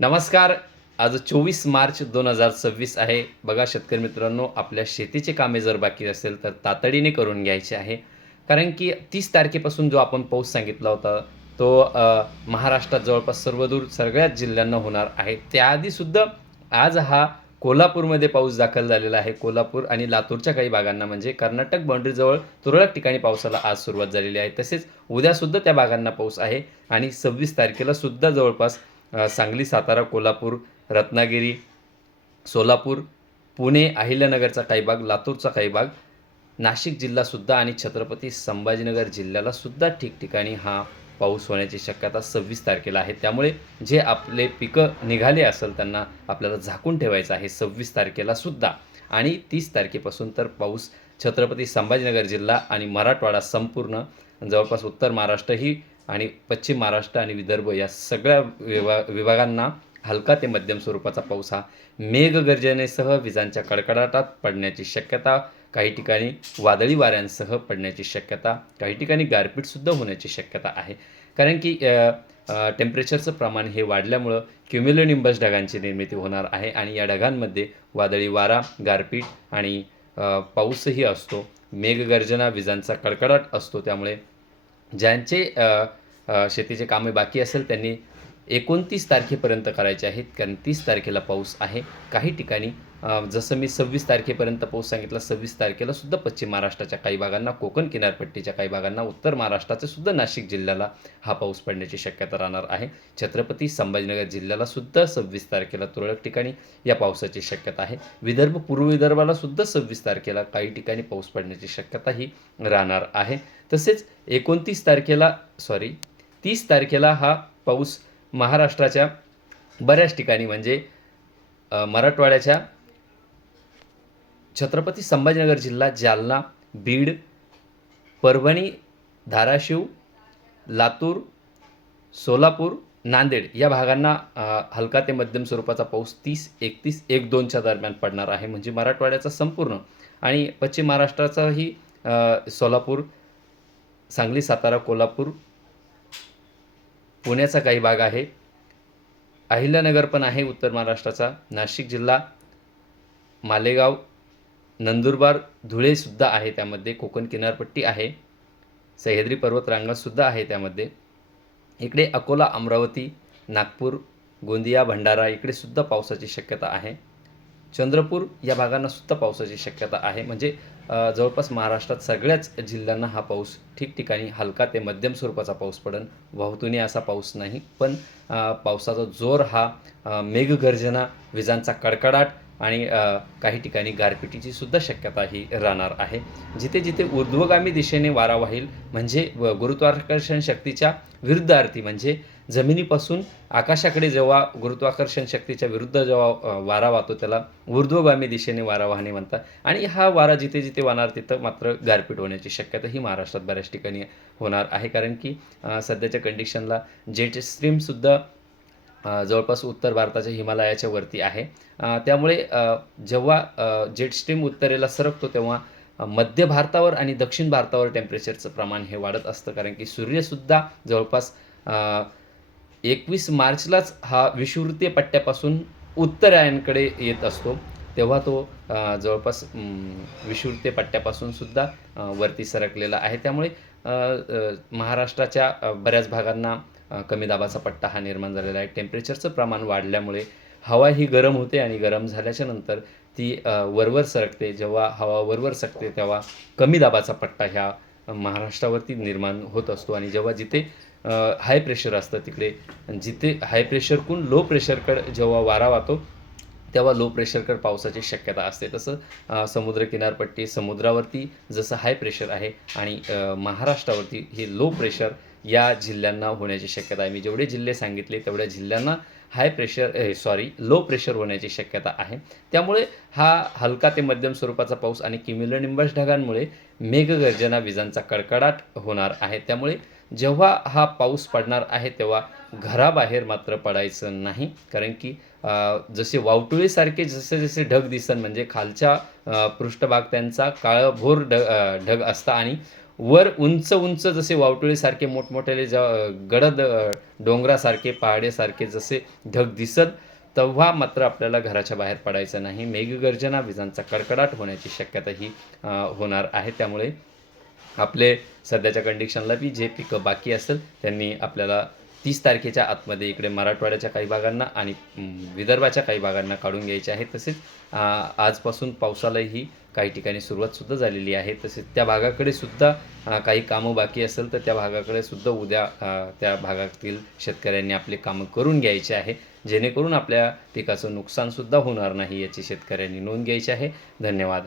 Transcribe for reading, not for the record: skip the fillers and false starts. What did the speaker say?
नमस्कार. आज 24 मार्च 2026 आहे. बघा शेतकरी मित्रांनो, आपल्या शेतीची कामे जर बाकी असेल तर तातडीने करून घ्यायची आहे. कारण की 30 तारखेपासून जो आपण पाऊस सांगितला होता, तो महाराष्ट्रात जवळपास सर्वदूर सगळ्याच जिल्ह्यांना होणार आहे. त्याआधीसुद्धा आज हा कोल्हापूरमध्ये पाऊस दाखल झालेला आहे. कोल्हापूर आणि लातूरच्या काही भागांना म्हणजे कर्नाटक बाउंड्रीजवळ तुरळक ठिकाणी पावसाला आज सुरुवात झालेली आहे. तसेच उद्यासुद्धा त्या भागांना पाऊस आहे आणि 26 तारखेला सुद्धा जवळपास सांगली, सातारा, कोल्हापूर, रत्नागिरी, सोलापूर, पुणे, अहिल्यानगरचा काही भाग, लातूरचा काही भाग, नाशिक जिल्हासुद्धा आणि छत्रपती संभाजीनगर जिल्ह्याला सुद्धा ठिकठिकाणी हा पाऊस होण्याची शक्यता 26 तारखेला आहे. त्यामुळे जे आपले पिकं निघाले असेल त्यांना आपल्याला झाकून ठेवायचं आहे 26 तारखेला सुद्धा. आणि 30 तारखेपासून तर पाऊस छत्रपती संभाजीनगर जिल्हा आणि मराठवाडा संपूर्ण जवळपास उत्तर महाराष्ट्रही आणि पश्चिम महाराष्ट्र आणि विदर्भ या सगळ्या विभागांना हलका ते मध्यम स्वरूपाचा पाऊस हा मेघगर्जनेसह विजांच्या कडकडाटात पडण्याची शक्यता, काही ठिकाणी वादळी वाऱ्यांसह पडण्याची शक्यता, काही ठिकाणी गारपीटसुद्धा होण्याची शक्यता आहे. कारण की टेम्परेचरचं प्रमाण हे वाढल्यामुळं क्युम्युलोनिंबस ढगांची निर्मिती होणार आहे आणि या ढगांमध्ये वादळी वारा, गारपीट आणि पाऊसही असतो. मेघगर्जना, विजांचा कडकडाट असतो. त्यामुळे ज्यांचे शेतीचे कामे बाकी असेल त्यांनी 29 तारखेपर्यंत करायचे आहेत. कारण 30 तारखेला पाऊस आहे. काही ठिकाणी जसं मी 26 तारखेपर्यंत पाऊस सांगितला, 26 तारखेला सुद्धा पश्चिम महाराष्ट्राच्या काही भागांना, कोकण किनारपट्टीच्या काही भागांना, उत्तर महाराष्ट्राच्या सुद्धा नाशिक जिल्ह्याला हा पाऊस पडण्याची शक्यता राहणार आहे. छत्रपती संभाजीनगर जिल्ह्याला सुद्धा 26 तारखेला तुरळक ठिकाणी या पावसाची शक्यता आहे. विदर्भ, पूर्व विदर्भाला सुद्धा 26 तारखेला काही ठिकाणी पाऊस पडण्याची शक्यताही राहणार आहे. तसेच 30 तारखेला हा पाऊस महाराष्ट्राच्या बऱ्याच ठिकाणी म्हणजे मराठवाड्याच्या छत्रपती संभाजीनगर जिल्हा, जालना, बीड, परभणी, धाराशिव, लातूर, सोलापूर, नांदेड या भागांना हलका ते मध्यम स्वरूपाचा पाऊस 30, 31, 1-2च्या दरम्यान पडणार आहे. म्हणजे मराठवाड्याचा संपूर्ण आणि पश्चिम महाराष्ट्राचाही सोलापूर, सांगली, सातारा, कोल्हापूर, पुण्याचा काही भाग आहे. अहिल्यानगर पण आहे उत्तर महाराष्ट्राचा. नाशिक जिल्हा, मालेगाव, नंदुरबार, धुळेसुद्धा आहे त्यामध्ये. कोकण किनारपट्टी आहे. सह्याद्री पर्वतरांगासुद्धा आहे त्यामध्ये. इकडे अकोला, अमरावती, नागपूर, गोंदिया, भंडारा इकडेसुद्धा पावसाची शक्यता आहे. चंद्रपूर या भागांना सुद्धा पावसाची शक्यता आहे. म्हणजे जवळपास महाराष्ट्रात सगळ्याच जिल्ह्यांना हा पाऊस ठिकठिकाणी हलका ते मध्यम स्वरूपाचा पाऊस पडेल. वाहतुनी असा पाऊस नाही, पण पावसाचा जोर हा मेघगर्जना, विजांचा कडकडाट आणि काही ठिकाणी गारपिटीची सुद्धा शक्यता ही राहणार आहे. जिथे जिथे ऊर्ध्वगामी दिशेने वारा वाहील म्हणजे गुरुत्वाकर्षण शक्तीच्या विरुद्धार्थी म्हणजे जमिनीपासून आकाशाकडे जेव्हा गुरुत्वाकर्षण शक्तीच्या विरुद्ध जेव्हा वारा वाहतो त्याला ऊर्ध्वगामी दिशेने वारा वाहणे म्हणतात. आणि हा वारा जिथे जिथे वाहणार तिथं मात्र गारपीट होण्याची शक्यता ही महाराष्ट्रात बऱ्याच ठिकाणी होणार आहे. कारण की सध्याच्या कंडिशनला जेट स्ट्रीमसुद्धा जवळपास उत्तर भारताच्या हिमालयाच्या वरती आहे. त्यामुळे जेव्हा जेट स्ट्रीम उत्तरेला सरकतो तेव्हा मध्य भारतावर आणि दक्षिण भारतावर टेम्परेचरचं प्रमाण हे वाढत असतं. कारण की सूर्यसुद्धा जवळपास 21 मार्चलाच हा विषुववृत्तीय पट्ट्यापासून उत्तरायणकडे येत असतो. तेव्हा तो जवळपास विषुववृत्तीय पट्ट्यापासून सुद्धा वरती सरकलेला आहे. त्यामुळे महाराष्ट्राच्या बऱ्याच भागांना कमी दाबाचा पट्टा हा निर्माण झालेला आहे. टेम्परेचरचं प्रमाण वाढल्यामुळे हवा ही गरम होते आणि गरम झाल्याच्या नंतर ती वरवर सरकते. जेव्हा हवा वरवर सरकते तेव्हा कमी दाबाचा पट्टा ह्या महाराष्ट्रावरती निर्माण होत असतो. आणि जेव्हा जिथे हाय प्रेशर असतं तिकडे जिथे हाय प्रेशरकडून लो प्रेशरकडे जेव्हा वारा वाहतो तेव्हा लो प्रेशरकडे पावसाची शक्यता असते. तसं समुद्र किनारपट्टी समुद्रावरती जसं हाय प्रेशर आहे आणि महाराष्ट्रावरती हे लो प्रेशर या जिल्ह्यांना होण्याची शक्यता आहे. मी जेवढे जिल्हे सांगितले तेवढ्या जिल्ह्यांना लो प्रेशर होण्याची शक्यता आहे. त्यामुळे हा हलका ते मध्यम स्वरूपाचा पाऊस आणि क्युम्युलोनिंबस ढगांमुळे मेघगर्जना, विजांचा कडकडाट होणार आहे. त्यामुळे जेव्हा हा पाऊस पडणार आहे तेव्हा घराबाहेर मात्र पडायचं नाही. कारण की जसे वावटुळीसारखे जसे जसे ढग दिसन म्हणजे खालच्या पृष्ठभाग त्यांचा काळभोर ढग असता आणि वर उंच उंच जसे वावटुळीसारखे मोठमोठे गडद डोंगरासारखे पहाडेसारखे जसे ढग दिसत, तेव्हा मात्र आपल्याला घराच्या बाहेर पडायचं नाही. मेघगर्जना, विजांचा कडकडाट होण्याची शक्यता ही होणार आहे. त्यामुळे आपले सध्याच्या कंडिशनला बी जे पिकं बाकी असेल त्यांनी आपल्याला 30 तारखेच्या आतमध्ये इकडे मराठवाड्याच्या काही भागांना आणि विदर्भाच्या काही भागांना काढून घ्यायचे आहे. तसेच आजपासून पावसालाही काही ठिकाणी सुरुवातसुद्धा झालेली आहे. तसेच त्या भागाकडे सुद्धा काही कामं बाकी असेल तर त्या भागाकडे सुद्धा उद्या त्या भागातील शेतकऱ्यांनी आपले कामं करून घ्यायचे आहे. जेणेकरून आपल्या पिकाचं नुकसानसुद्धा होणार नाही याची शेतकऱ्यांनी नोंद घ्यायची आहे. धन्यवाद.